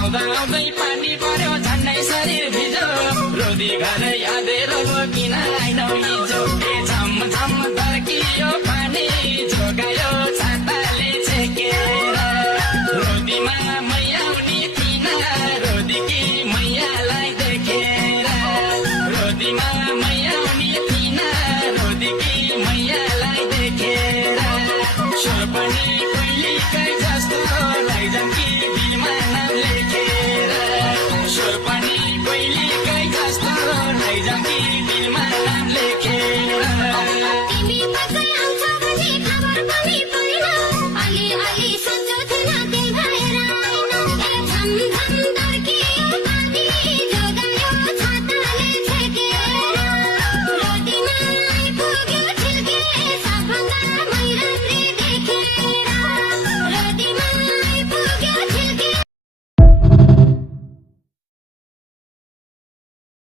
आउँदा आउँदै पानी पर्यो झन्डै शरीर भिजो रोदी घरै यादेर किन आइनौ हिजो ए झम झम धर्कियो पानी जोगायो छाताले छेकेर रोदीमा मैयाउनी थिन रोदीकी मैयालाई देखेर रोदीमा मैयाउनी थिन रोदीकी मैयालाई देखेर स्वर पनि पहिलेकै जस्तो लैजाउकी दिलमा नाम लेखेर स्वर पनि पहिलेकै जस्तो लैजाउकी दिलमा नाम लेखेर तिमी कतै आउँछ भने खबर पनि छैन अलि अलि सोच्छु थिएन त्यही भएर आइन ए झम झम